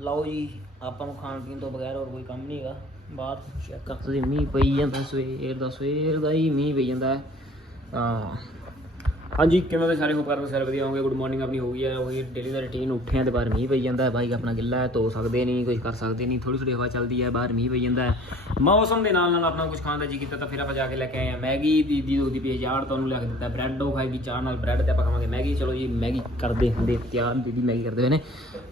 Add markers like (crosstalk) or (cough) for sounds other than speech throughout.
ਲਓ ਜੀ, ਆਪਾਂ ਨੂੰ ਖਾਣ ਪੀਣ ਤੋਂ ਬਗੈਰ ਹੋਰ ਕੋਈ ਕੰਮ ਨਹੀਂ ਹੈਗਾ। ਬਾਹਰ ਚੈੱਕ ਕਰ ਤੁਸੀਂ ਮੀਂਹ ਪਈ ਜਾਂਦਾ ਸਵੇਰ ਦਾ ਸਵੇਰ ਦਾ ਹੀ ਮੀਂਹ ਪਈ ਜਾਂਦਾ। ਤਾਂ ਹਾਂਜੀ, ਕਿਵੇਂ ਦੇ ਸਾਰੇ? ਹੋਪ ਕਰਦੇ ਸਾਰੇ ਵਧੀਆ ਹੋਵੋਗੇ। ਗੁੱਡ ਮਾਰਨਿੰਗ ਆਪਣੀ ਹੋ ਗਈ ਹੈ ਉਹੀ ਡੇਲੀ ਦਾ ਰੁਟੀਨ ਉੱਠਿਆਂ ਤੇ ਬਾਹਰ ਮੀਂਹ ਪਈ ਜਾਂਦਾ ਹੈ। ਬਾਈਕ ਆਪਣਾ ਗਿੱਲਾ ਹੈ, ਧੋ ਸਕਦੇ ਨਹੀਂ ਕੁਝ ਕਰ ਸਕਦੇ ਨਹੀਂ ਥੋੜੀ ਥੋੜੀ ਹਵਾ ਚੱਲਦੀ ਹੈ, ਬਾਹਰ ਮੀਂਹ ਪਈ ਜਾਂਦਾ ਹੈ। ਮੌਸਮ ਦੇ ਨਾਲ ਨਾਲ ਆਪਣਾ ਕੁਝ ਖਾਣ ਦਾ ਜੀ ਕੀਤਾ ਤਾਂ ਫਿਰ ਆਪਾਂ ਜਾ ਕੇ ਲੈ ਕੇ ਆਏ ਆ ਮੈਗੀ ਦੀਦੀ ਉਹਦੀ ਪਈ ਹਜ਼ਾਰ ਤੁਹਾਨੂੰ ਲੈ ਕੇ ਦਿੱਤਾ। ਬ੍ਰੈਡ ਉਹ ਖਾਏਗੀ ਚਾਹ ਨਾਲ ਬ੍ਰੈਡ ਤੇ ਆਪਾਂ ਖਾਵਾਂਗੇ। ਮੈਗੀ, ਚਲੋ ਜੀ, ਮੈਗੀ ਕਰਦੇ ਹੁੰਦੇ ਤਿਆਰ ਦੀਦੀ ਮੈਗੀ ਕਰਦੇ ਹੋਏ ਨੇ।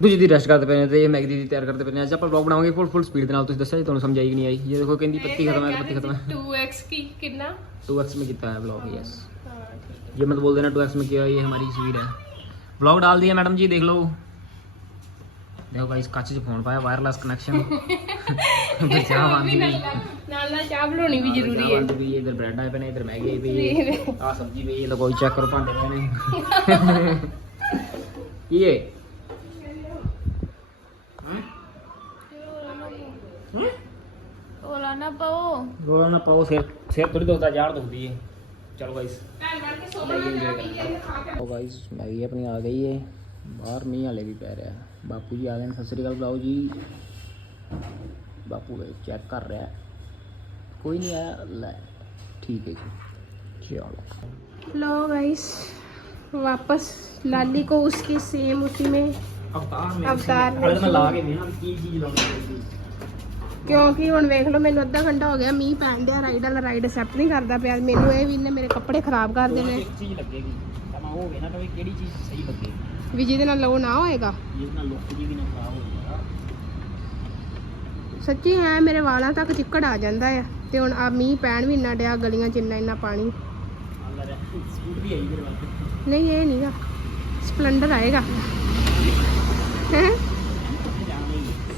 ਦੂਜੀ ਦੀ ਰੈਸਟ ਕਰਦੇ ਪਏ ਨੇ ਤੇ ਇਹ ਮੈਗੀ ਦੀਦੀ ਤਿਆਰ ਕਰਦੇ ਪਏ ਨੇ ਅੱਜ ਆਪਾਂ ਵਲੌਗ ਬਣਾਵਾਂਗੇ ਫੁੱਲ ਫੁੱਲ ਸਪੀਡ ਦੇ ਨਾਲ ਤੁਸੀਂ ਦੱਸਿਆ ਜੀ ਤੁਹਾਨੂੰ ਸਮਝ ਆਈ ਕਿ ਨਹੀਂ ਆਈ ਇਹ ਦੇਖੋ ਕਹਿੰਦੀ ਪੱਤੀ ਖਤਮ ਹੈ ਪੱਤੀ ਖਤਮ ਹੈ 2x की कितना 2x में कितना है ब्लॉग यस हाँ ठीक ये मत बोल देना 2x में क्या है, ये हमारी स्पीड है ब्लॉग डाल दिया मैडम जी देख लो देखो गाइस कांच से फोन पाया वायरलेस कनेक्शन बचा बांधी है नाल नाल चाह बनानी भी जरूरी है भी इधर ब्रेड आए पे ने इधर मैगी आई पे आ सब्जी भी ये कोई चेक करो भांडे पे ने ये ना पाओ। रोना ना पाओ सिर सिर थोड़ी दुखता जाड़ दुखती है। चलो गाइस ओ गाइस मैगी अपनी आ गई है। बाहर मी हाले भी पै रहा है। बापू जी आ गए सत श्रीकाल बुलाओ जी। बापू चेक कर रहा है। कोई नहीं आया। ले ठीक है जी। चलो। लो गाइस वापस लाली को उसकी सेम उसी में अवतार में अवतार में ला के देना की चीज़ लानी ਕਿਉਂਕਿ ਹੁਣ ਵੇਖ ਲਓ ਮੈਨੂੰ ਅੱਧਾ ਘੰਟਾ ਹੋ ਗਿਆ ਮੀਂਹ ਪੈਣ ਡਿਆ ਰਾਈਡ ਵਾਲਾ ਰਾਈਡ ਅਸੈਪਟ ਨਹੀਂ ਕਰਦਾ ਪਿਆ। ਮੈਨੂੰ ਇਹ ਵੀ ਨੇ ਮੇਰੇ ਕੱਪੜੇ ਖਰਾਬ ਕਰ ਦੇਣੇ। ਚੀਜ਼ ਲੱਗੇਗੀ ਤਾਂ ਮੈਂ ਉਹ ਵੇਖਣਾ ਕਿ ਕਿਹੜੀ ਚੀਜ਼ ਸਹੀ ਲੱਗੇਗੀ ਵੀ ਜਿਹਦੇ ਨਾਲ ਲੋ ਨਾ ਹੋਏਗਾ। ਜਿਹਦੇ ਨਾਲ ਲੁੱਕ ਜੀ ਵੀ ਨਾ ਖਰਾਬ ਹੋ ਜਾਏਗਾ ਸੱਚੀ ਹੈ ਮੇਰੇ ਵਾਲਾਂ ਤੱਕ ਚਿੱਕੜ ਆ ਜਾਂਦਾ ਆ। ਤੇ ਹੁਣ ਆ ਮੀਂਹ ਪੈਣ ਵੀ ਇੰਨਾ ਡਿਆ ਗਲੀਆਂ 'ਚ ਇੰਨਾ ਇੰਨਾ ਪਾਣੀ। ਨਹੀਂ ਇਹ ਨਹੀਂਗਾ ਸਪਲੈਂਡਰ ਆਏਗਾ। ਹੈ?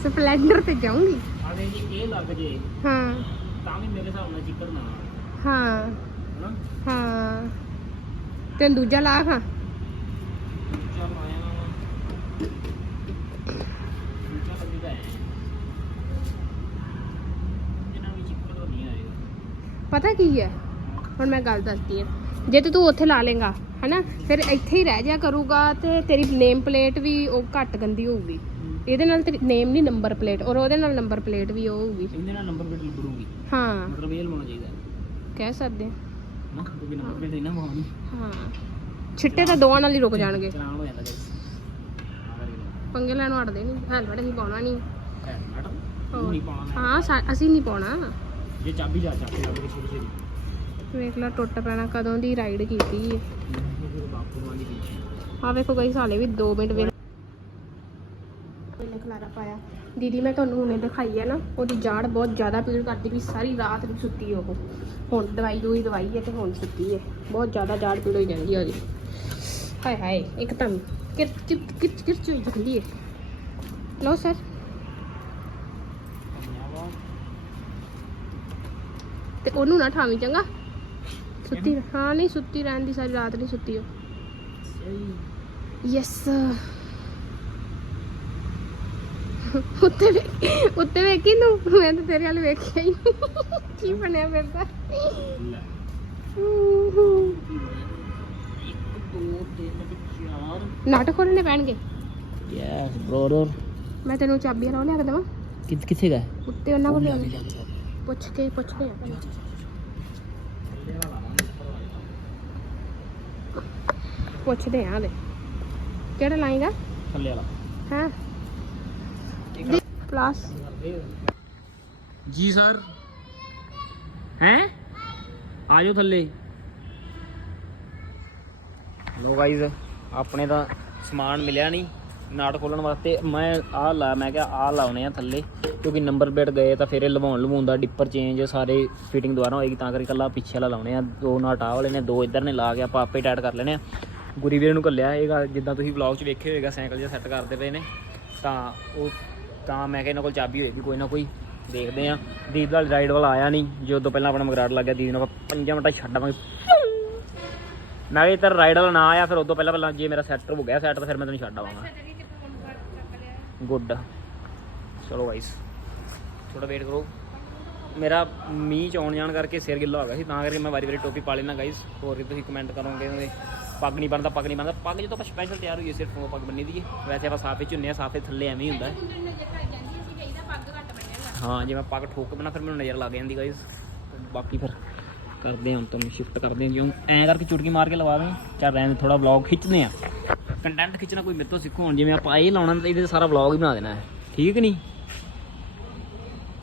ਸਪਲੈਂਡਰ ਤੇ ਜਾਊਂਗੀ। ਆ ਜੇ ਇਹ ਲੱਗ ਜੇ ਹਾਂ। ਤਾਂ ਵੀ ਮੇਰੇ ਹਿਸਾਬ ਨਾਲ ਚਿੱਕੜ ਨਾ ਹਾਂ। ਹਨਾ? ਹਾਂ। ਤੇ ਦੂਜਾ ਲਾ ਵਾ। ਦੂਜਾ ਦਾ ਹੈ। ਇਹਨਾਂ ਵਿੱਚ ਚਿੱਕੜ ਨਹੀਂ ਆਏਗਾ। ਪਤਾ ਕੀ ਹੈ? ਹੁਣ ਮੈਂ ਗੱਲ ਦੱਸਦੀ ਹਾਂ। ਜੇ ਤੇ ਤੂੰ ਉੱਥੇ ਲਾ ਲੇਗਾ ਹਨਾ? ਫਿਰ ਇੱਥੇ ਹੀ ਰਹਿ ਜਾ ਕਰੂਗਾ ਤੇ ਤੇਰੀ ਨੇਮ ਪਲੇਟ ਵੀ ਉਹ ਘੱਟ ਗੰਦੀ ਹੋਊਗੀ। ਇਹਦੇ ਨਾਲ ਤੇਰੀ ਨੇਮ ਨਹੀਂ ਨੰਬਰ ਪਲੇਟ ਔਰ ਉਹਦੇ ਨਾਲ ਨੰਬਰ ਪਲੇਟ ਵੀ ਹੋਊਗੀ। ਇਹਦੇ ਨਾਲ ਨੰਬਰ ਪਲੇਟ ਲੱਗੂਗੀ ਹਾਂ। ਮਤਲਬ ਇਹ ਲਵਾਉਣਾ ਚਾਹੀਦਾ ਕਹਿ ਸਕਦੇ ਹਾਂ। ਨਾ ਕਿਉਂਕਿ ਨੰਬਰ ਪਲੇਟ ਨਹੀਂ ਨਾ ਲਵਾਉਣੀ ਹਾਂ। ਛਿੱਟੇ ਤਾਂ ਦੋਵਾਂ ਨਾਲ ਹੀ ਰੁਕ ਜਾਣਗੇ। ਹੋ ਜਾਂਦਾ ਪੰਗੇ ਲੈਣ ਵੜਦੇ ਨਹੀਂ। ਹੈਲਮਟ ਅਸੀਂ ਪਾਉਣਾ ਨਹੀਂ। ਹਾਂ ਅਸੀਂ ਨਹੀਂ ਪਾਉਣਾ। ਜੇ ਚਾਬੀ ਜਾ ਚੱਕ ਲੱਗ ਛੋਟੀ ਛੋਟੀ ਵੇਖ ਲੈ ਟੁੱਟ ਪੈਣਾ ਕਦੋਂ ਦੀ ਰਾਈਡ ਕੀਤੀ ਹੈ। ਆ ਵੇਖੋ ਗਈ ਸਾਲੇ ਵੀ 2 ਮਿੰਟ ਵੇਖ ਖਲਾਰਾ ਪਾਇਆ। ਦੀਦੀ ਮੈਂ ਤੁਹਾਨੂੰ ਹੁਣੇ ਦਿਖਾਈ ਹੈ ਨਾ ਉਹਦੀ ਜਾੜ ਬਹੁਤ ਜ਼ਿਆਦਾ ਪੀੜ ਕਰਦੀ ਵੀ ਸਾਰੀ ਰਾਤ ਨਹੀਂ ਸੁੱਤੀ ਉਹ। ਹੁਣ ਦਵਾਈ ਦੂਈ ਦਵਾਈ ਹੈ ਤੇ ਹੁਣ ਸੁੱਤੀ ਹੈ। ਬਹੁਤ ਜ਼ਿਆਦਾ ਜਾੜ ਪੀੜ ਹੋਈ ਜਾਂਦੀ ਹੈ ਉਹਦੀ। ਹਾਏ ਹਾਏ ਇੱਕਦਮ ਕਿਰਚ ਕਿਰਚ ਕਿਰਚ ਹੋਈ ਜਾਂਦੀ ਹੈ। ਲਓ ਸਰ। ਤੇ ਉਹਨੂੰ ਨਾ ਠਾਵੀਂ ਚੰਗਾ। ਸੁੱਤੀ ਹਾਂ ਨਹੀਂ ਸੁੱਤੀ ਰਹਿਣ ਦੀ ਸਾਰੀ ਰਾਤ ਨਹੀਂ ਸੁੱਤੀ ਉਹ। ਯੈਸ ਉੱਤੇ ਵੇਖ ਉੱਤੇ ਵੇਖੀ ਨੂੰ ਮੈਂ ਤਾਂ ਤੇਰੇ ਵੱਲ ਵੇਖਿਆ ਹੀ ਨਹੀਂ। ਕੀ ਬਣਿਆ ਫਿਰਦਾ ਨਾਟਕ ਖੋਲਣੇ ਪੈਣਗੇ। ਯੈਸ ਬ੍ਰਦਰ ਮੈਂ ਤੈਨੂੰ ਚਾਬੀ ਹਰਾਉ ਲਿਆ ਕੇ ਦੇਵਾਂ। ਕਿੱਥੇ ਕਿੱਥੇ ਗਏ? ਉੱਤੇ ਉਹਨਾਂ ਕੋਲ ਲਿਆਉਣੀ। ਪੁੱਛ ਕੇ ਪੁੱਛਦੇ ਆ। ਪਹਿਲਾਂ। ਪੁੱਛਦੇ ਆ ਦੇ ਕਿਹੜਾ ਲਾਏਗਾ ਥੱਲੇ ਵਾਲਾ। ਹਾਂ। ਪਲੱਸ ਜੀ ਸਰ। ਹੈ? ਆ ਜਾਓ ਥੱਲੇ। ਲੋ ਗਾਈਜ਼ ਆਪਣੇ ਤਾਂ ਸਮਾਨ ਮਿਲਿਆ ਨਹੀਂ। ਨਾਟ ਖੋਲਣ ਵਾਸਤੇ ਮੈਂ ਆਹ ਲਾ, ਮੈਂ ਕਿਹਾ ਆਹ ਲਾਉਣੇ ਆ ਥੱਲੇ। ਕਿਉਂਕਿ ਨੰਬਰ ਪਲੇਟ ਗਏ ਤਾਂ ਫਿਰ ਇਹ ਲਵਾਉਣ ਲਵਾਉਣ ਦਾ ਡਿੱਪਰ ਚੇਂਜ ਸਾਰੇ ਫਿਟਿੰਗ ਦੁਬਾਰਾ ਹੋਏਗੀ, ਤਾਂ ਕਰਕੇ ਕੱਲਾ ਪਿੱਛੇ ਵਾਲਾ ਲਾਉਣੇ ਆ। ਦੋ ਨਾਟ ਆਹ ਵਾਲੇ ਨੇ, ਦੋ ਇੱਧਰ ਨੇ, ਲਾ ਕੇ ਆਪਾਂ ਆਪੇ ਟਾਈਟ ਕਰ ਲੈਣੇ ਆ। ਗੁਰੀ ਵੀਰ ਨੂੰ ਘੱਲਿਆ ਇਹ ਗੱਲ, ਜਿੱਦਾਂ ਤੁਸੀਂ ਵਲੌਗ 'ਚ ਵੇਖੇ ਹੋਏਗਾ, ਸਾਈਕਲ ਜਿਹਾ ਸੈੱਟ ਕਰਦੇ ਪਏ ਨੇ। ਤਾਂ ਉਹ ਤਾਂ ਮੈਂ ਕਿਹਾ ਇਹਨਾਂ ਕੋਲ ਚਾਬੀ ਹੋਏਗੀ ਕੋਈ ਨਾ ਕੋਈ ਦੇਖਦੇ ਆ ਦੀਪ ਦਾ ਰਾਈਡ ਵਾਲਾ ਆਇਆ ਨਹੀਂ ਜਦੋਂ ਪਹਿਲਾਂ ਆਪਣਾ ਮਗਰਾਟ ਲੱਗ ਗਿਆ ਦੀਦੀ ਨੂੰ ਆਪਾਂ 5 ਮਿੰਟਾਂ ਛੱਡ ਆਵਾਂਗੇ। ਮੈਂ ਕਿਹਾ ਇੱਧਰ ਰਾਈਡ ਵਾਲਾ ਨਾ ਆਇਆ ਫਿਰ ਉਦੋਂ ਪਹਿਲਾਂ ਪਹਿਲਾਂ ਜੇ ਮੇਰਾ ਸੈੱਟ ਹੋ ਗਿਆ ਸੈੱਟ ਤਾਂ ਫਿਰ ਮੈਂ ਤੈਨੂੰ ਛੱਡ ਆਵਾਂਗਾ। ਗੁੱਡ। ਚਲੋ ਗਾਈਸ ਥੋੜਾ ਵੇਟ ਕਰੋ। ਮੇਰਾ ਮੀਂਹ ਚ ਆਉਣ ਜਾਣ ਕਰਕੇ ਸਿਰ ਗਿੱਲਾ ਹੋ ਗਿਆ ਸੀ, ਤਾਂ ਕਰਕੇ ਮੈਂ ਵਾਰੀ ਵਾਰੀ ਟੋਪੀ ਪਾ ਲੈਣਾ ਗਾਇਸ ਹੋਰ ਵੀ ਤੁਸੀਂ ਕਮੈਂਟ ਕਰੋਗੇ ਉਹਦੇ ਪੱਗ ਨਹੀਂ ਬੰਨਦਾ ਪੱਗ ਨਹੀਂ ਬੰਨਦਾ ਪੱਗ ਜਦੋਂ ਆਪਾਂ ਸਪੈਸ਼ਲ ਤਿਆਰ ਹੋਈਏ, ਸਿਰਫ ਉਹ ਪੱਗ ਬੰਨੀ ਦੀ ਹੈ ਵੈਸੇ ਆਪਾਂ ਸਾਫ਼ ਹੀ ਹੁੰਨੇ ਆ, ਸਾਫੇ ਥੱਲੇ ਐਵੇਂ ਹੀ ਹੁੰਦਾ ਹਾਂ, ਜੇ ਮੈਂ ਪੱਗ ਠੋਕ ਬਣਾ ਫਿਰ ਮੈਨੂੰ ਨਜ਼ਰ ਲੱਗ ਜਾਂਦੀ ਗਾਇਸ ਬਾਕੀ ਫਿਰ ਕਰਦੇ ਹਾਂ ਤੁਹਾਨੂੰ ਸ਼ਿਫਟ ਕਰਦੇ ਹਾਂ ਜਿਉਂ ਐਂ ਕਰਕੇ ਚੁਟਕੀ ਮਾਰ ਕੇ ਲਵਾ ਦੇ ਚੱਲ ਰਹਿਣ ਥੋੜਾ ਵਲੌਗ ਖਿੱਚਦੇ ਆ ਕੰਟੈਂਟ ਖਿੱਚਣਾ ਕੋਈ ਮੇਰੇ ਤੋਂ ਸਿੱਖੋ ਹੁਣ। ਜਿਵੇਂ ਆਪਾਂ ਇਹ ਲਾਉਣਾ ਤਾਂ ਇਹਦੇ ਸਾਰਾ ਵਲੌਗ ਹੀ ਬਣਾ ਦੇਣਾ ਠੀਕ ਨਹੀਂ?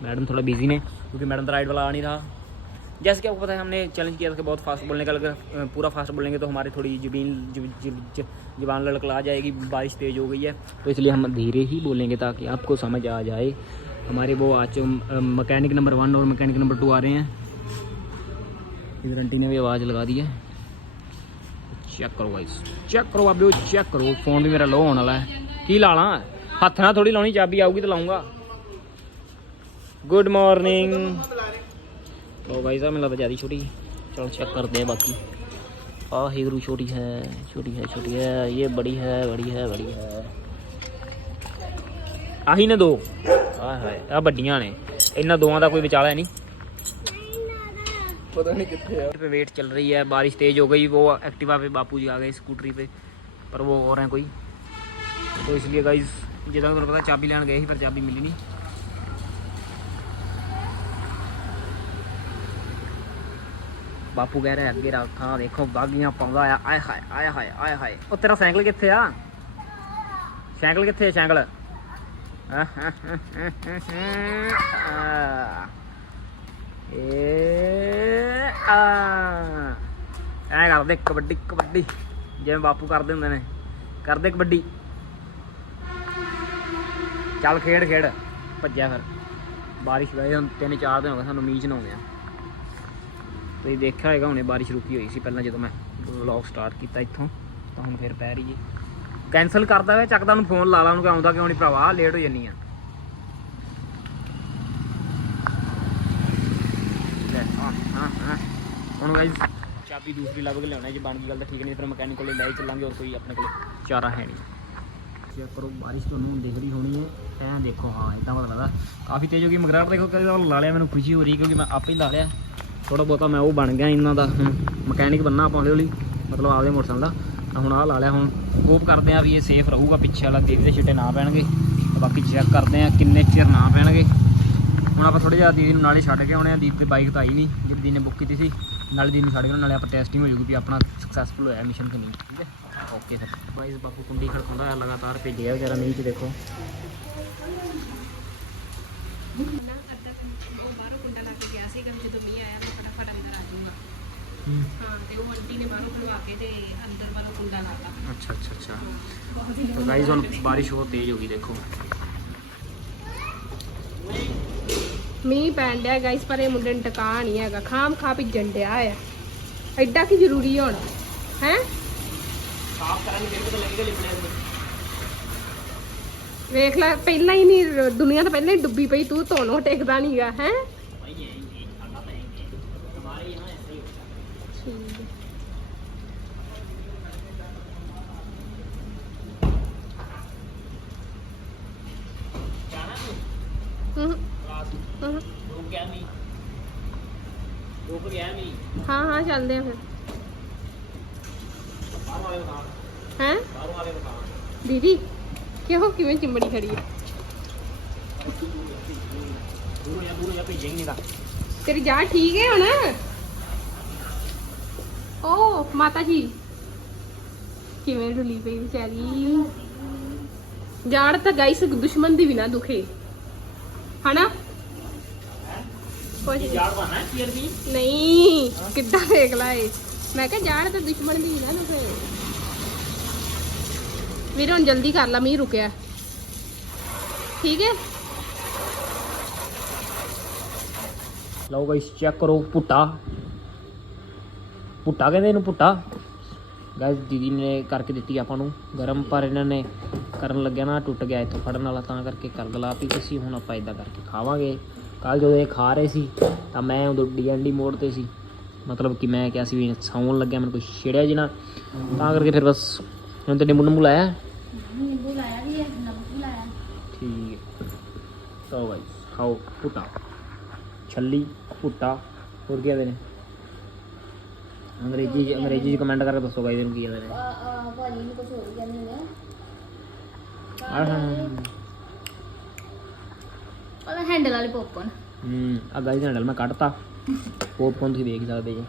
ਮੈਡਮ ਥੋੜਾ ਬਿਜ਼ੀ ਨੇ। क्योंकि मैडम तो राइड वाला आ नहीं रहा जैसे कि आपको पता है हमने चैलेंज किया था कि बहुत फास्ट बोलने का अगर अ, पूरा फास्ट बोलेंगे तो हमारी थोड़ी जुबीन जुब- जुब- ज- जुबान लड़खड़ा जाएगी बारिश तेज़ हो गई है तो इसलिए हम धीरे ही बोलेंगे ताकि आपको समझ आ जाए हमारे वो आज मकैनिक नंबर वन और मकैनिक नंबर टू आ रहे हैं इधर आंटी ने भी आवाज़ लगा दी है चेक करो गाइस चेक करो आप चेक करो फोन भी मेरा लो होने वाला है की ला ला हथ ना थोड़ी लानी चाबी आऊगी तो लाऊंगा गुड मॉर्निंग तो भाई साहब मिला ज्यादा छोटी चलो चेक करते हैं बाकी आ हिगरू छोटी है छोटी है छोटी है ये बड़ी है बड़ी है बड़ी है ਆਹੀ ਨੇ ਦੋ ਆਹ ਹਾਏ ਆ ਵੱਡੀਆਂ ਨੇ ਇਹਨਾਂ ਦੋਵਾਂ ਦਾ ਕੋਈ ਵਿਚਾਲਾ ਨਹੀਂ ਪਤਾ ਨਹੀਂ ਕਿੱਥੇ ਆ पे वेट चल रही है बारिश तेज हो गई वो एक्टिवा पे बापू जी आ गए स्कूटरी पे पर वो और हैं कोई तो इसलिए गाइस जितना तुम्हें पता चाबी लेने गए ही पर चाबी मिली नहीं ਬਾਪੂ ਕਹਿ ਰਿਹਾ ਅੱਗੇ ਰੱਖਾਂ ਦੇਖੋ ਬਾਗੀਆਂ ਪਾਉਂਦਾ ਆ, ਆਏ ਹਾਏ ਆਏ ਹਾਏ ਆਏ ਹਾਏ। ਉਹ ਤੇਰਾ ਸਾਈਕਲ ਕਿੱਥੇ ਆ? ਸਾਈਕਲ ਕਿੱਥੇ ਆ ਸਾਈਕਲ? ਏ ਆ ਐ ਕਰਦੇ ਕਬੱਡੀ ਕਬੱਡੀ। ਜਿਵੇਂ ਬਾਪੂ ਕਰਦੇ ਹੁੰਦੇ ਨੇ। ਕਰਦੇ ਕਬੱਡੀ। ਚੱਲ ਖੇਡ ਖੇਡ। ਭੱਜਿਆ ਫਿਰ। ਬਾਰਿਸ਼ ਵਈ ਹੁਣ ਤਿੰਨ ਚਾਰ ਦਿਨ ਹੋ ਗਏ, ਸਾਨੂੰ ਮੀਂਹ ਚ ਨਹਾਉਂਦੇ ਆ। ਤੁਸੀਂ ਦੇਖਿਆ ਹੋਏਗਾ, ਹੁਣੇ ਬਾਰਿਸ਼ ਰੁਕੀ ਹੋਈ ਸੀ ਪਹਿਲਾਂ ਜਦੋਂ ਮੈਂ ਵਲੌਗ ਸਟਾਰਟ ਕੀਤਾ ਇੱਥੋਂ, ਤਾਂ ਹੁਣ ਫਿਰ ਪੈ ਰਹੀ ਏ। ਕੈਨਸਲ ਕਰਦਾ ਵੇ, ਚੱਕਦਾ ਨੂੰ ਫੋਨ ਲਾ ਲਾ, ਉਹਨੂੰ ਕਿ ਆਉਂਦਾ ਕਿਉਂ ਨਹੀਂ ਭਰਾਵਾ ਲੇਟ ਹੋ ਜੰਨੀ ਆ ਹੁਣ ਗਾਇਸ ਚਾਬੀ ਦੂਸਰੀ ਲੱਭ ਕੇ ਲਿਆਉਣਾ, ਜੇ ਬਣ ਗਈ ਗੱਲ ਤਾਂ ਠੀਕ ਨਹੀਂ, ਫਿਰ ਮਕੈਨਿਕ ਕੋਲੇ ਲੈ ਚੱਲਾਂਗੇ, ਹੋਰ ਕੋਈ ਆਪਣੇ ਕੋਲੇ ਚਾਰਾ ਹੈ ਨਹੀਂ। ਚੈੱਕ ਕਰੋ, ਬਾਰਿਸ਼ ਤੁਹਾਨੂੰ ਦਿਖ ਰਹੀ ਹੋਣੀ ਹੈ ਐਂ ਦੇਖੋ, ਹਾਂ ਇਦਾਂ ਪਤਾ ਲੱਗਦਾ ਕਾਫੀ ਤੇਜ਼ ਹੋ ਗਈ ਮਗਰਾਟ ਦੇਖੋ ਕਦੇ ਲਾ ਲਿਆ, ਮੈਨੂੰ ਖੁਸ਼ੀ ਹੋ ਰਹੀ, ਕਿਉਂਕਿ ਮੈਂ ਆਪੇ ਹੀ ਲਾ ਲਿਆ। ਥੋੜਾ ਬਹੁਤਾ ਮੈਂ ਉਹ ਬਣ ਗਿਆ ਇਹਨਾਂ ਦਾ, ਹੁਣ ਮਕੈਨਿਕ ਬੰਨਾ ਆਪਾਂ ਹੌਲੀ ਹੌਲੀ ਮਤਲਬ ਆਪਦੇ ਮੋਟਰਸਾਈਕਲ ਦਾ। ਤਾਂ ਹੁਣ ਆਹ ਲਾ ਲਿਆ, ਹੁਣ ਹੋਪ ਕਰਦੇ ਆ ਵੀ ਇਹ ਸੇਫ ਰਹੂਗਾ, ਪਿੱਛੇ ਵਾਲਾ ਦੇਵੀ ਦੇ ਛਿੱਟੇ ਨਾ ਪੈਣਗੇ। ਬਾਕੀ ਚੈੱਕ ਕਰਦੇ ਆ ਕਿੰਨੇ ਚਿਰ ਨਾ ਪੈਣਗੇ। ਹੁਣ ਆਪਾਂ ਥੋੜਾ ਜਿਹਾ ਦੀਦੀ ਨੂੰ ਨਾਲੇ ਛੱਡ ਕੇ ਆਉਣੇ ਆ ਦੀਪ ਤੇ ਬਾਈਕ ਤਾਂ ਆਈ ਨਹੀਂ, ਜਿਹੜੀ ਦੀਦੀ ਨੇ ਬੁੱਕ ਕੀਤੀ ਸੀ। ਨਾਲੇ ਦੀਦੀ ਨੂੰ ਛੱਡ ਕੇ ਨਾਲੇ ਆਪਾਂ ਟੈਸਟਿੰਗ ਹੋ ਜੂਗੀ ਵੀ ਆਪਣਾ ਸਕਸੈਸਫੁਲ ਹੋਇਆ ਮਿਸ਼ਨ ਕਿ ਨਹੀਂ, ਠੀਕ ਹੈ? ਓਕੇ ਸਰ ਗਾਇਸ ਬਾਪੂ ਕੁੰਡੀ ਖੜਕਾਉਂਦਾ ਲਗਾਤਾਰ ਭੇਜਿਆ ਵਗੈਰਾ ਨਹੀਂ ਚ ਦੇਖੋ। ਨਾ ਅੱਧਾ ਘੰਟਾ, ਉਹ ਬਾਹਰੋਂ ਕੁੰਡਾ ਲਾ ਕੇ ਗਿਆ ਸੀ ਜਦੋਂ ਮੀਂਹ ਆਇਆ। ਫਟਾਫਟ ਅੱਛਾ ਬਾਰਿਸ਼ ਬਹੁਤ ਤੇਜ਼ ਹੋ ਗਈ ਦੇਖੋ। ਮੀਂਹ ਪੈਣ ਡਿਆ ਗਾਈਸ ਪਰ ਇਹ ਮੁੰਡੇ ਨੂੰ ਟਿਕਾ ਨਹੀਂ ਹੈਗਾ। ਖਾਮ ਖਾ ਭਿੱਜਣ ਡਿਆ ਆ। ਐਡਾ ਕੀ ਜ਼ਰੂਰੀ ਹੋਣਾ? ਹੈ? ਸਾਫ਼ ਕਰਨ ਦੇ ਕਿਹੜੇ ਲੱਗੇਗਾ ਲਿਪਣੇ ਵੇਖ ਲੈ ਪਹਿਲਾਂ ਹੀ ਨਹੀਂ ਦੁਨੀਆ ਤਾਂ ਪਹਿਲਾਂ ਹੀ ਡੁੱਬੀ ਪਈ ਤੂੰ ਧੋਣੋਂ ਟੇਕਦਾ ਨਹੀਂਗਾ ਹੈ? ਹਾਂ ਹਾਂ, ਚੱਲਦੇ ਆ ਫਿਰ। ਬਾਹਰ ਹੈ? ਦੀਦੀ, ਕਿਹੋ, ਕਿਵੇਂ ਚਿੰਮੜੀ ਖੜੀ ਹੈ ਦੂਰੋਂ ਜਾਂ ਤੇਰੀ ਜਾ ਠੀਕ ਹੈ ਹੁਣ? ਓ ਮਾਤਾ ਜੀ। ਕਿਵੇਂ ਰੁਲੀ ਪਈ ਵਿਚਾਰੀ? ਜਾਣ ਤਾਂ ਗਾਈਸ ਦੁਸ਼ਮਣ ਦੀ ਵੀ ਨਾ ਦੁਖੇ। ਹਨਾ? ਕੁਝ ਯਾਰ ਬਣਾ ਪੀਰ ਦੀ ਨਹੀਂ ਕਿੱਦਾਂ ਦੇਖ ਲਾ ਇਹ। ਮੈਂ ਕਿਹਾ ਜਾਣ ਤਾਂ ਦੁਸ਼ਮਣ ਦੀ ਨਾ ਤੂੰ ਵੀਰ ਹੁਣ ਜਲਦੀ ਕਰ ਲਾ ਮੀਂਹ ਰੁਕਿਆ। ਚੈੱਕ ਕਰੋ ਪੁੱਟਾ। ਪੁੱਟਾ ਕਹਿੰਦੇ ਪੁੱਟਾ। ਦੀਦੀ ਨੇ ਕਰਕੇ ਦਿੱਤੀ ਆਪਾਂ ਨੂੰ। ਗਰਮ ਪਰ ਇਹਨਾਂ ਨੇ ਕਰਨ ਲੱਗਿਆ ਨਾ ਟੁੱਟ ਗਿਆ ਇੱਥੋਂ ਫੜਨ ਵਾਲਾ ਤਾਂ ਕਰਕੇ ਕਰਗਲਾ ਪੀ ਤੁਸੀਂ ਹੁਣ ਆਪਾਂ ਇਦਾਂ ਕਰਕੇ ਖਾਵਾਂਗੇ। ਕੱਲ ਜਦੋਂ ਇਹ ਖਾ ਰਹੇ ਸੀ ਤਾਂ ਮੈਂ ਉਦੋਂ ਡੀਐਨਡੀ ਮੋਡ ਤੇ ਸੀ। ਮਤਲਬ ਕਿ ਮੈਂ ਕਿਹਾ ਸੀ ਵੀ ਸੌਣ ਲੱਗਿਆ ਮੈਨੂੰ ਕੁਝ ਛੇੜਿਆ ਜੀ ਨਾ। ਤਾਂ ਕਰਕੇ ਫਿਰ ਬਸ ਹੁਣ ਤੇ ਨਿੰਬੂ ਨਿੰਬੂ ਲਾਇਆ? ਨਿੰਬੂ ਲਾਇਆ ਵੀ ਹੈ ਨਿੰਬੂ ਲਾਇਆ। ਠੀਕ ਹੈ। ਤੋ ਗਾਇਸ ਖਾਓ ਪੁੱਟਾ ਛੱਲੀ ਭੁੱਟਾ ਹੋਰ ਕੀ ਕਹਿੰਦੇ ਨੇ? ਅੰਗਰੇਜ਼ੀ ਅੰਗਰੇਜ਼ੀ ਚ ਕਮੈਂਟ ਕਰਕੇ ਦੱਸੋ ਗਾਇਸ ਇਹਨੂੰ ਕੀ ਕਹਿੰਦੇ ਨੇ। ਆ ਆ ਭਾਜੀ ਨੂੰ ਕੁਝ ਹੋਰ ਹੀ ਕਹਿੰਦੇ ਨੇ। ਆਹ ਉਹਦਾ ਹੈਂਡਲ ਵਾਲੇ ਪੋਪਕੌਰਨ ਹੂੰ ਆ ਹੈਂਡਲ ਮੈਂ ਕੱਢਤਾ। (laughs) ਪੋਪਕੌਰਨ ਤੁਸੀਂ ਵੇਖ ਸਕਦੇ ਜੀ।